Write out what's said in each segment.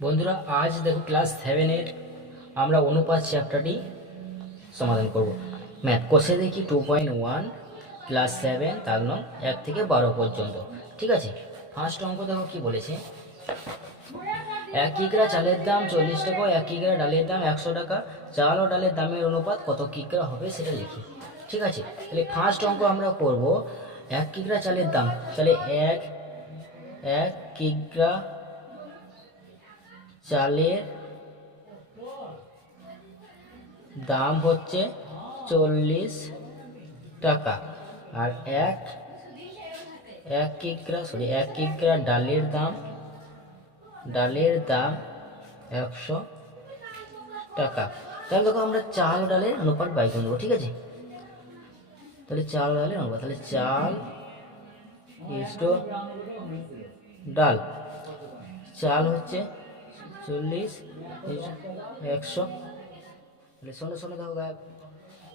বন্ধুরা আজ দেখো ক্লাস 7-এর আমরা অনুপাত চ্যাপ্টারটি সমাধান করব। ম্যাথ কষে দেখি 2.1 ক্লাস 7 তার নং 1 থেকে 12 পর্যন্ত। ঠিক আছে, ফার্স্ট অঙ্ক দেখো কি বলেছে। 1 কিগ্রা চালের দাম 40 টাকা, 1 কিগ্রা ডালের দাম 100 টাকা। চাল ও ডালের দামের অনুপাত কত কিগ্রা হবে সেটা লিখি। ঠিক আছে, তাহলে ফার্স্ট অঙ্ক আমরা করব 1 কিগ্রা চালের দাম। তাহলে 1 কিগ্রা চালের দাম হচ্ছে 40 টাকা, আর এক কিগ্রা ডালের দাম 100 টাকা। তাহলে দেখো আমরা চাল ও ডালের অনুপাত বাই করে নেবো। ঠিক আছে, তাহলে চাল ও ডালের অনুপাত, তাহলে চাল ইস্টো ডাল, চাল হচ্ছে 40 100, তাহলে 0 দেখো গায়ে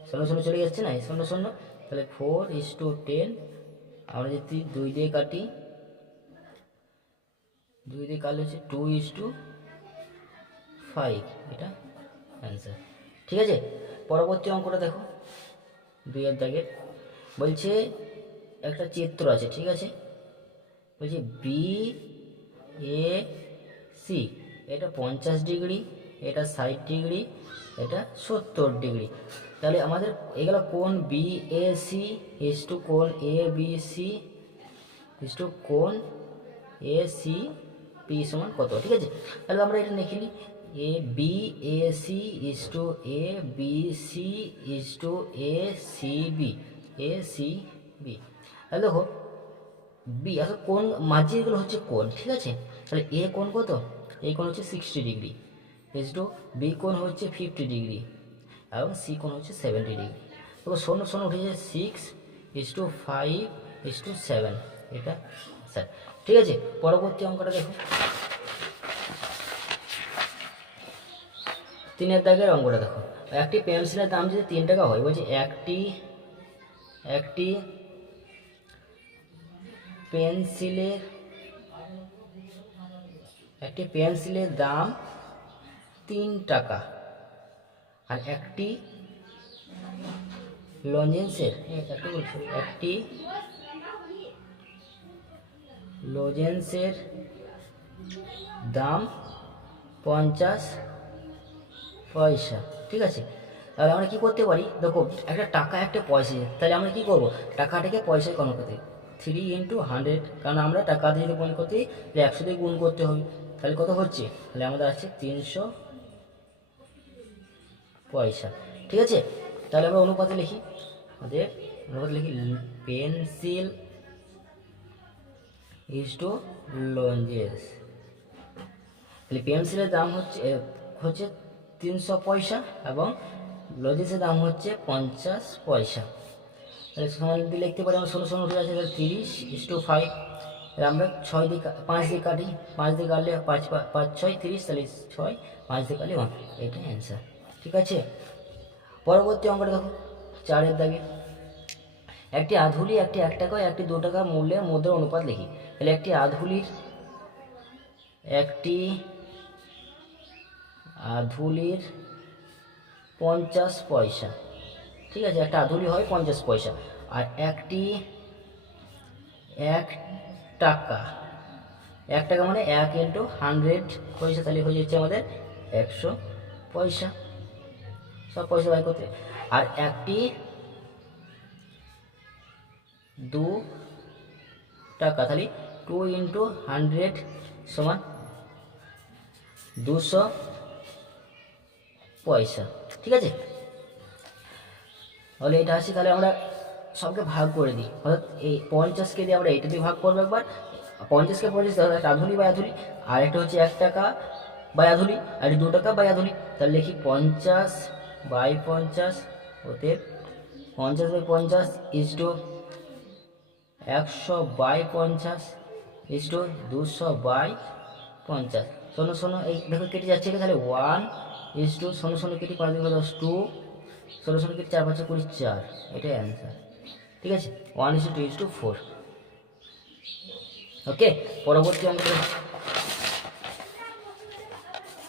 0 চলে যাচ্ছে না, 0 তাহলে 4:10। আমরা যদি 2 দিয়ে কাটি, 2 দিয়ে কাটলে হচ্ছে 2:5, এটা অ্যান্সার। ঠিক আছে, পরবর্তী অঙ্কটা দেখো 2-এর দাগে বলছে একটা চিত্র আছে। ঠিক আছে, বলছে BAC, এটা 50 ডিগ্রি, এটা 60 ডিগ্রি, এটা 70 ডিগ্রি। তাহলে আমাদের এগুলো কোণ BAC ইস্টু কোণ ABC ইস্টু কোণ ACB সমান কত। ঠিক আছে, তাহলে আমরা এটা লিখে নিই, BAC is to ABC is to ACB। তাহলে দেখো বি আসলে কোন মাঝেগুলো হচ্ছে কোণ। ঠিক আছে, তাহলে এ কোণ কত, এই কোণ হচ্ছে 60 ডিগ্রি, ইস্টু বি কোণ হচ্ছে 50 ডিগ্রি, এবং সি কোণ হচ্ছে 70 ডিগ্রি। তো 0 উঠে যায় 6:5:7, এটা স্যার। ঠিক আছে, পরবর্তী অঙ্কটা দেখো 3-এর দাগের অঙ্কটা দেখো। একটি পেন্সিলের দাম যদি 3 টাকা হয়, বলছে একটি পেন্সিলের দাম 3 টাকা, আর একটি লজেন্সের দাম 50 পয়সা। ঠিক আছে, তাহলে আমরা কি করতে পারি, দেখো একটা টাকা একটা পয়সা, তাহলে আমরা কি করব, টাকাটাকে পয়সায় কনভার্ট করতে 3 × 100, কারণ আমরা টাকা দিয়ে গুণ করতে 100 দিয়ে গুণ করতে হবে। তাহলে কত হচ্ছে, তাহলে আমাদের আছে 300 পয়সা। ঠিক আছে, তাহলে আমরা অনুপাতে লিখি, পেন্সিল ইস্টু লজেন্স। তাহলে পেন্সিলের দাম হচ্ছে 300 পয়সা, এবং লজেন্সের দাম হচ্ছে 50 পয়সা। তাহলে সমান দিয়ে লিখতে পারি আমরা 0 উঠে যাচ্ছে, তাহলে 30:5। তাহলে আমরা 5 দিয়ে কাটি, 5 দিয়ে কাটলে 5 6 30, তাহলে 6 5 দিয়ে কাটলে 1, এটা অ্যান্সার। ঠিক আছে, পরবর্তী অঙ্কটা দেখো 4-এর দাগে। একটি আধুলি, একটি 1 টাকা, একটি 2 টাকা মূল্যের মুদ্রার অনুপাত লিখি। তাহলে একটি আধুলির 50 পয়সা। ঠিক আছে, একটা আধুলি হয় 50 পয়সা, আর একটি 1 টাকা, 1 টাকা মানে 1 × 100 পয়সা, তাহলে হয়ে যাচ্ছে আমাদের 100 পয়সা। সব পয়সা বাই করতে, আর একটি 2 টাকা, তাহলে 2 × 100 সমান 200 পয়সা। ঠিক আছে, তাহলে এটা আছে, তাহলে আমরা সবকে ভাগ করে দিই, অর্থাৎ এই 50কে দিয়ে আমরা এইটা দিয়ে ভাগ করবো একবার, 50কে 50, তাহলে একটা আধুলি বাই আধুলি, আর একটা হচ্ছে 1 টাকা বাই আধুলি, আর 2 টাকা বাই আধুলি। তাহলে লিখি 50/50, ওতে 50/50 ইস্টু 100/50 ইস্টু 200/50। 0 এই দেখো কেটে যাচ্ছে, তাহলে 1 ইস্টু 0 কেটে 5 দিয়ে 10, 2 0 কেটে 4 5 20, 4, এটাই অ্যান্সার। ঠিক আছে, 1:2:4। ওকে, পরবর্তী অঙ্ক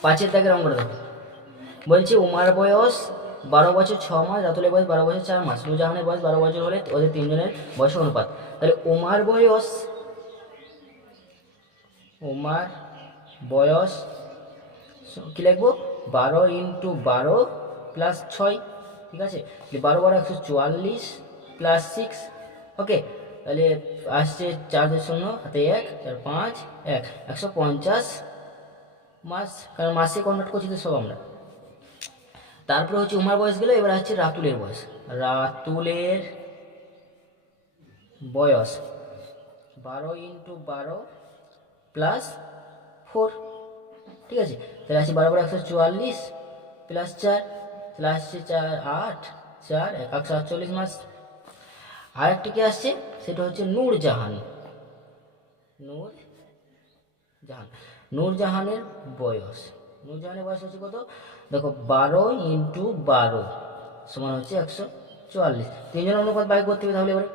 5 দাগের অঙ্কটা দেখো, বলছে উমার বয়স 12 বছর 6 মাস, রাতুলের বয়স 12 বছর 4 মাস, নূরজাহানের বয়স 12 বছর হলে ওদের তিনজনের বয়সের অনুপাত। তাহলে উমার বয়স কি লিখবো, 12 ইন্টু 12 প্লাস 6, ঠিক আছে, 12 12 144 প্লাস 6, ওকে। তাহলে আসছে 4 0 হাতে 1 4 5 1 150 মাস, কারণ মাসে কনভার্ট করছি তো সব আমরা। তারপরে হচ্ছে উমার বয়স গেল, এবার হচ্ছে রাতুলের বয়স। রাতুলের বয়স 12 ইন্টু 12 প্লাস 4, ঠিক আছে। তাহলে আছে 12 12 144 প্লাস 4, তাহলে আসছে 4 8 4 148 মাস। আরেকটি কি আসছে, সেটা হচ্ছে নূরজাহান। নূরজাহানের বয়স হচ্ছে কত, দেখো 12 ইন্টু 12 সমান হচ্ছে 144। তিনজন অনুপাত বাই করতে হবে। তাহলে এবারে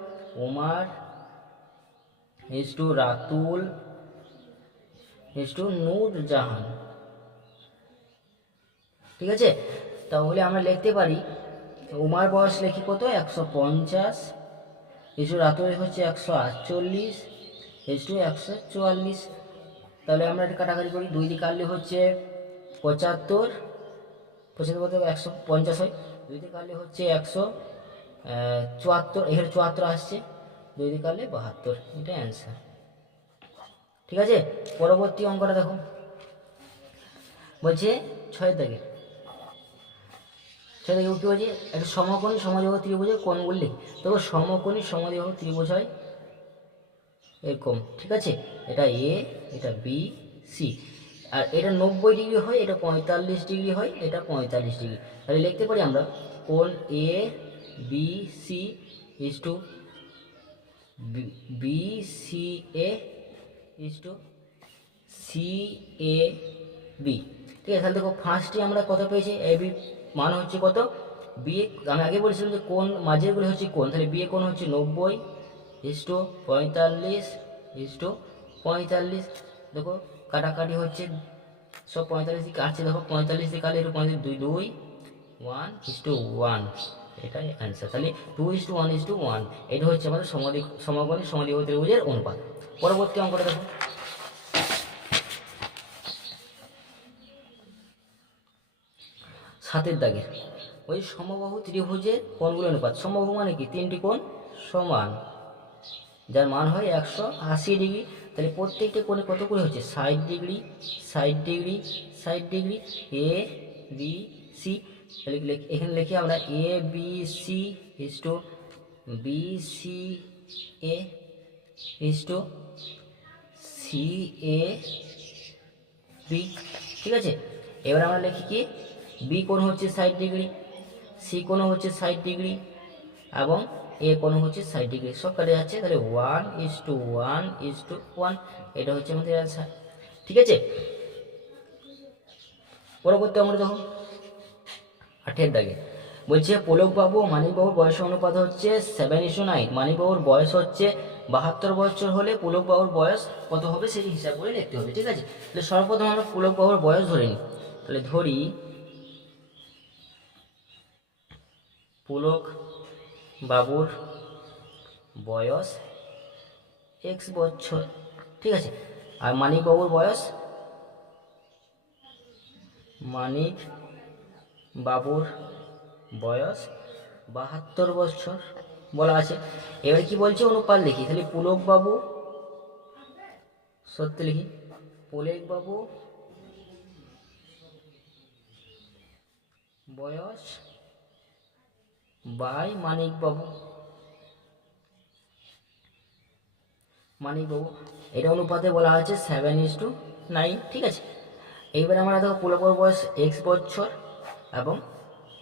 Omar is to Ratul is to Nurjahan, ঠিক আছে। তাহলে আমরা লিখতে পারি উমার বয়স লিখি কত 150, ইজ টু রাতুল হচ্ছে 148, ইজ টু 144। তাহলে আমরা এটা কাটাকাটি করি, 2 দিয়ে কাটলে হচ্ছে 75, 75 বলতে 150 হয়, 2 দিয়ে কাটলে হচ্ছে 174, এখানে 74 আসছে, 2 দিয়ে কাটলে 72, এটা অ্যান্সার, ঠিক আছে। পরবর্তী অঙ্কটা দেখো, বলছে 6 দাগে কি বলছে, একটা সমকোণী সমদ্বিবাহু ত্রিভুজের কোণগুলি লিখি। দেখো সমকোণী সমদ্বিবাহু ত্রিভুজ হয় এরকম, ঠিক আছে, এটা এ, এটা বি, সি, আর এটা 90 ডিগ্রি হয়, এটা 45 ডিগ্রি হয়, এটা 45 ডিগ্রি। তাহলে লিখতে পারি আমরা কোণ A B C is to B C A is to C A B, ঠিক আছে। তাহলে দেখো ফার্স্টে আমরা কত পেয়েছি, এ বি মান হচ্ছে কত, বি আমি আগে বলেছিলাম যে কোণ মাঝেরগুলো হচ্ছে কোণ, তাহলে বি এ কোণ হচ্ছে 90 ইজ টু 45 ইজ টু 45। দেখো কাটাকাটি হচ্ছে সব 45 দিয়ে কাটছে, দেখো 45 দিয়ে কাটলে এটা 45 2 2 1 ইজ টু 1, এটাই অ্যান্সার। তাহলে 2 ইজ টু 1 ইজ টু 1, এটা হচ্ছে আমাদের সমকোণী সমদ্বিবাহু ত্রিভুজের অনুপাত। পরবর্তী অঙ্কটা দেখো, 7 দাগের ওই সমবাহু ত্রিভুজের কোণগুলোর অনুপাত। সমবাহু মানে কি, 3টি কোণ সমান, যার মান হয় 180 ডিগ্রি। তাহলে প্রত্যেকটা কোণে কত করে হচ্ছে 60 degree 60 degree 60 degree, A B C. তাহলে এখানে লিখি আমরা A B C is to B C A is to C A B, ঠিক আছে। এবার আমরা লিখি কি, বি কোণ হচ্ছে 60 ডিগ্রি, সি কোণ হচ্ছে 60 ডিগ্রি এবং এ কোণ হচ্ছে 60 ডিগ্রি, সব কাটে যাচ্ছে। তাহলে 1 ইজ টু 1 ইজ টু 1, এটা হচ্ছে আমাদের অ্যান্সার, ঠিক আছে। পরবর্তী আমরা দেখো 8 দাগে, বলছে পুলকবাবু ও মানিকবাবুর বয়সের অনুপাত হচ্ছে 7:9। মানিকবাবুর বয়স হচ্ছে 72 বছর হলে পুলকবাবুর বয়স কত হবে সেটি হিসাব করে লিখতে হবে, ঠিক আছে। তাহলে সর্বপ্রথম আমরা পুলকবাবুর বয়স ধরে নিই। তাহলে ধরি পুলক বাবুর বয়স x বছর, ঠিক আছে। আর মানিক বাবুর বয়স, মানিক বাবুর বয়স 72 বছর বলা আছে। এবারে কি বলছে, অনুপাত লিখি। তাহলে পুলক বাবু সত্যি লিখি, পুলক বাবু বয়স বাই মানিক বাবু, এটা অনুপাতে বলা হচ্ছে 7:9, ঠিক আছে। এইবার আমরা দেখো পুলকবাবুর বয়স x বছর এবং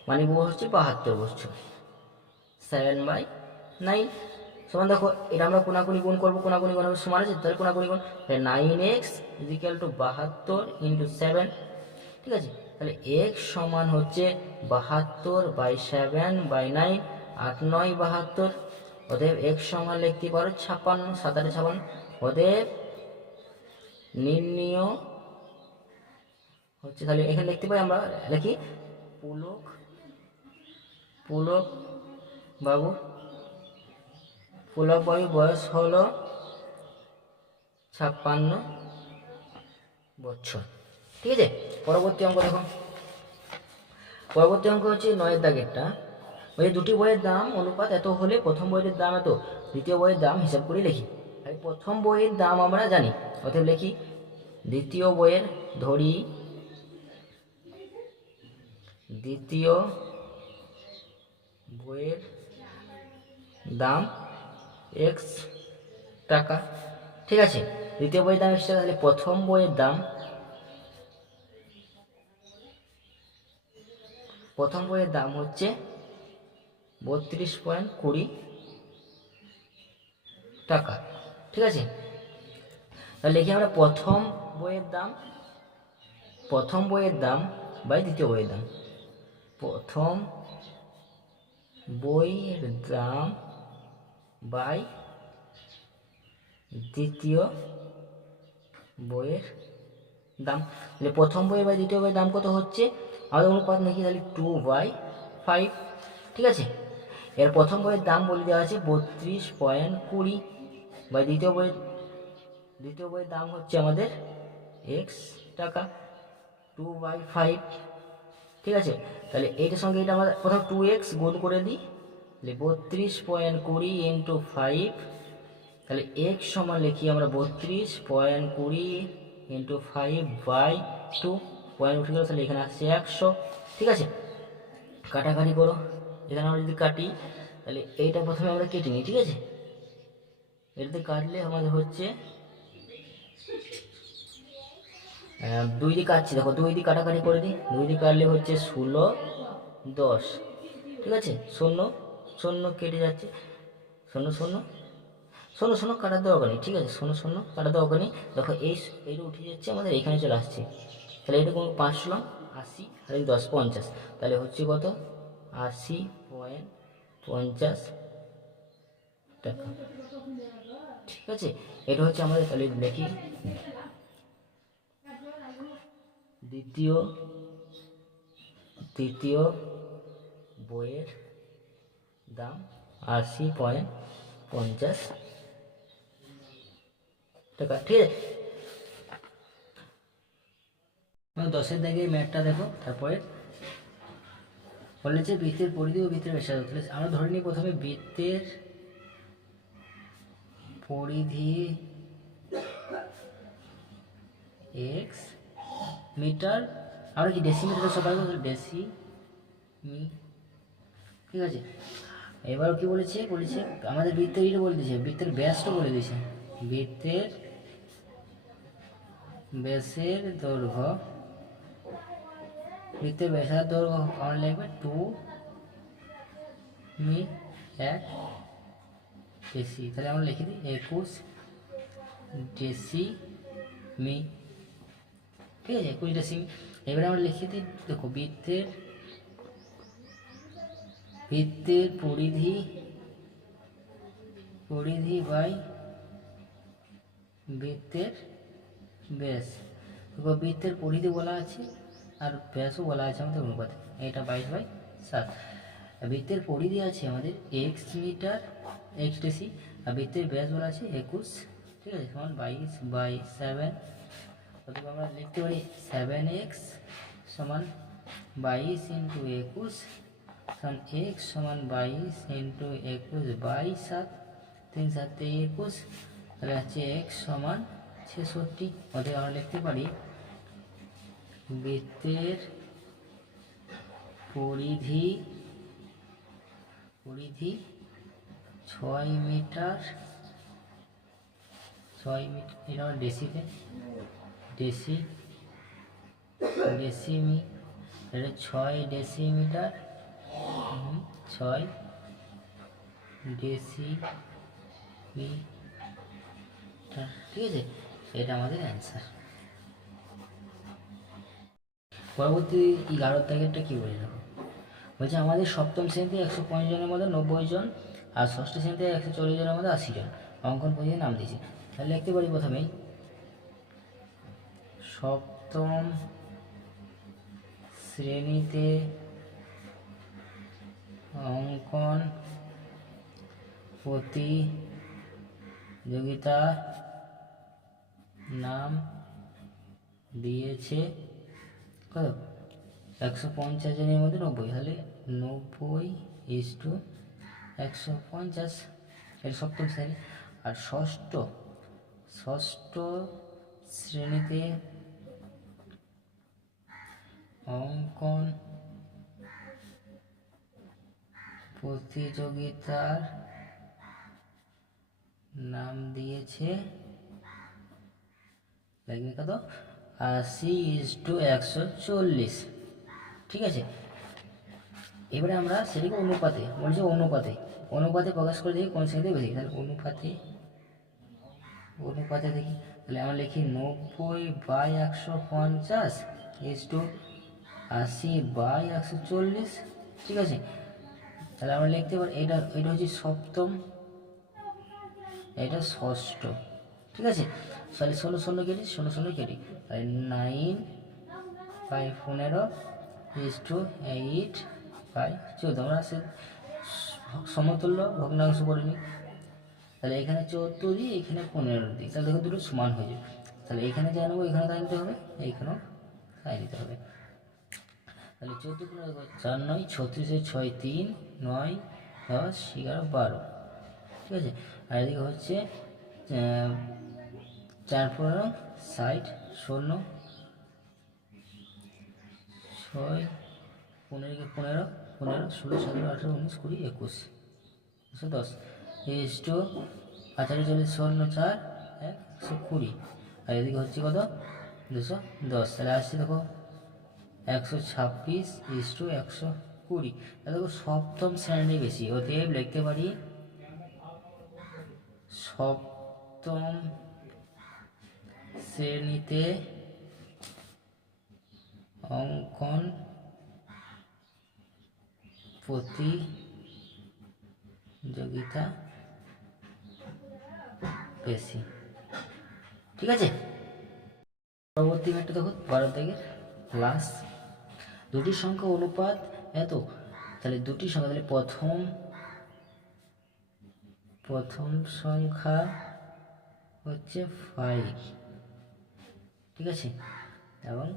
মানিকবাবু হচ্ছে 72 বছর, 7/9 সমান। দেখো এটা আমরা কোনাকুনি গুণ করবো, কোনাকুনি গুণ হবে সমান আছে, তাহলে কোনাকুনি গুণ 9x ইজিক্যাল টু 72 ইন্টু 7, ঠিক আছে। তাহলে x সমান হচ্ছে 72/7/9, 8 9 72। অতএব x সমান লিখতে পারো 56, 7 8 56। অতএব নির্ণয় হচ্ছে, তাহলে এখানে লিখতে পারি আমরা, লিখি পুলক বাবু, পুলক বাবুর বয়স হলো 56 বছর। ঠিক আছে, পরবর্তী অঙ্ক দেখো। পরবর্তী অঙ্ক হচ্ছে 9 দাগেরটা। ওই দুটি বইয়ের দাম অনুপাত এত হলে প্রথম বইয়ের দাম এত, দ্বিতীয় বইয়ের দাম হিসাব করে লিখি। তাই প্রথম বইয়ের দাম আমরা জানি, অতএব লিখি দ্বিতীয় বইয়ের, ধরি দ্বিতীয় বইয়ের দাম x টাকা। ঠিক আছে, দ্বিতীয় বইয়ের দাম x টাকা, তাহলে প্রথম বইয়ের দাম, প্রথম বইয়ের দাম হচ্ছে 32.20 টাকা। ঠিক আছে, তাহলে লিখি আমরা প্রথম বইয়ের দাম বাই দ্বিতীয় বইয়ের দাম, প্রথম বইয়ের দাম বাই দ্বিতীয় বইয়ের দাম। তাহলে প্রথম বইয়ের বাই দ্বিতীয় বইয়ের দাম কত হচ্ছে, আমাদের অনুপাত নাকি, তাহলে 2/5। ঠিক আছে, এর প্রথম বইয়ের দাম বলে দেওয়া আছে 32.20 বাই দ্বিতীয় বইয়ের দাম হচ্ছে আমাদের x টাকা, 2/5। ঠিক আছে, তাহলে এইটার সঙ্গে এটা আমরা প্রথম 2x গুণ করে দিই, তাহলে 32.20 ইন্টু 5, তাহলে x সমান লিখি আমরা 32.20 ইন্টু 5/2, পয়েন্ট উঠে গেল, তাহলে এখানে আসছে 100। ঠিক আছে, কাটাকাটি করো, এখানে আমরা যদি কাটি তাহলে এইটা প্রথমে আমরা কেটে নিই। ঠিক আছে, এটাতে কাটলে আমাদের হচ্ছে 2 দিয়ে কাটছি, দেখো 2 দিয়ে কাটাকাটি করে দিই, 2 দিয়ে কাটলে হচ্ছে 16, 10। ঠিক আছে, 0 কেটে যাচ্ছে, 0 কাটার দরকার নেই। ঠিক আছে, 0 কাটার দরকার নেই। দেখো এইটা উঠে যাচ্ছে, আমাদের এখানে চলে আসছে, তাহলে এটা কোনো 5 80 আর 10 50, তাহলে হচ্ছে কত, 80.50 টাকা। ঠিক আছে, এটা হচ্ছে আমাদের, তাহলে দেখি দ্বিতীয় বইয়ের দাম 80.50 টাকা। ঠিক আছে, 10 দাগে ম্যাটটা দেখো। তারপরে বলেছে বৃত্তের পরিধি ও বৃত্তের ব্যাসার্ধ, তাহলে আমরা ধরে নিই প্রথমে বৃত্তের পরিধি x মিটার, আমরা কি ডেসিমিটার সবাই বলছে ডেসিমি। ঠিক আছে, এবার কি বলেছে আমাদের বৃত্তের এটা বলে দিয়েছে, বৃত্তের ব্যাসটা বলে দিয়েছে, বৃত্তের ব্যাসের দৈর্ঘ্য, বৃত্তের ব্যাসের দৈর্ঘ্য আমরা লিখবে 2 মি 1 ডেসি, তাহলে আমরা লিখে দিই 21 ডেসিমি। ঠিক আছে, 21 ডেসিমি। এবারে আমরা লিখে দিই, দেখো বৃত্তের পরিধি বাই বৃত্তের ব্যাস। দেখো বৃত্তের পরিধি বলা আছে আর ব্যাসও বলা আছে আমাদের অনুপাতে, এটা 22/7। বৃত্তের পরিধি আছে আমাদের x মিটার, x ডেসি, আর বৃত্তের ব্যাস বলা আছে 21। ঠিক আছে, সমান 22/7। অথবা আমরা লিখতে পারি 7x সমান 22 ইন্টু 21 সমান x সমান 22 ইন্টু 21/7, 3 7 21, তাহলে হচ্ছে x সমান 66। অতএব আমরা লিখতে পারি বৃত্তের পরিধি 6 মিটার, এটা ডেসিতে, ডেসিমি, এটা 6 ডেসিমিটার, 6 ডেসিমিটার। ঠিক আছে, এটা আমাদের অ্যান্সার। পরবর্তী 11 দাগেরটা কি বলে দেখো, বলছে আমাদের সপ্তম শ্রেণীতে 150 জনের মধ্যে 90 জন আর ষষ্ঠ শ্রেণীতে 140 জনের মধ্যে 80 জন অঙ্কন পদ্ধতির নাম দিয়েছে। তাহলে লিখতে পারি প্রথমেই সপ্তম শ্রেণীতে অঙ্কন প্রতিযোগিতার নাম দিয়েছে কত 150 জনের মধ্যে 90, তাহলে 90:150, এটা সপ্তম শ্রেণী। আর ষষ্ঠ শ্রেণীতে অঙ্কন প্রতিযোগিতার নাম দিয়েছে লাগবে কত 80:140। ঠিক আছে, এবারে আমরা সেটিকে অনুপাতে বলছি, অনুপাতে প্রকাশ করে দেখি কোন শ্রেণীতে বেশি। তাহলে অনুপাতে দেখি, তাহলে আমরা লিখি 90/150 80/140। ঠিক আছে, তাহলে আমরা লিখতে পারি এটা হচ্ছে সপ্তম, এটা ষষ্ঠ। ঠিক আছে, তাহলে 16 কেটে 16 কেটে, তাহলে 9/15 8/14 আমরা সমতুল্য ভগ্নাংশ করে নিই। তাহলে এখানে 14 দিই, এখানে 15 দিই, তাহলে দেখো দুটো সমান হয়ে যাবে। তাহলে এখানে যা নেবো এখানে তাই নিতে হবে, এইখানেও তাই নিতে হবে। তাহলে 14 4 9 36 6 3 9 10 11 12। ঠিক আছে, আর এদিকে হচ্ছে 4 15 60 16 6 15 15 15 16 17 18 19 20 21 110 18 40 16 4 120। আর এদিকে হচ্ছে কত 210। তাহলে আসছে দেখো 126:120। তাহলে দেখো সপ্তম শ্রেণী বেশি, অতএব লিখতে পারি সপ্তম শ্রেণীতে অঙ্কন প্রতিযোগিতা বেশি। ঠিক আছে, পরবর্তী ম্যাটটা দেখো 12 থেকে প্লাস দুটি সংখ্যা অনুপাত এত, তাহলে দুটি সংখ্যা, তাহলে প্রথম সংখ্যা হচ্ছে 5। ঠিক আছে, এবং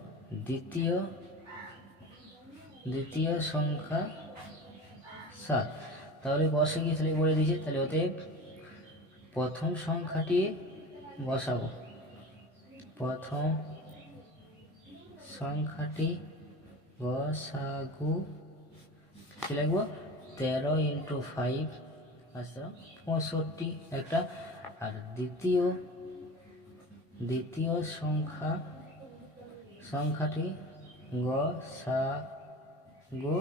দ্বিতীয় সংখ্যা 7। তাহলে বসে গিয়ে তাহলে বলে দিয়েছে, তাহলে অতএব প্রথম সংখ্যাটি বসাবো, প্রথম সংখ্যাটি গসাগু কি লিখবো 13 × 5 আচ্ছা 65 একটা। আর দ্বিতীয় সংখ্যাটি গসাগু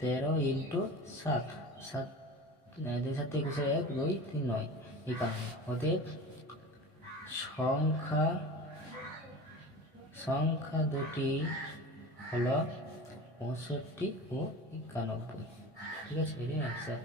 13 × 7 7 2 7 21 1 2 3 9 51। অতএব সংখ্যা দুটি হলো 65 ও 91। ঠিক আছে, এটাই অ্যান্সার।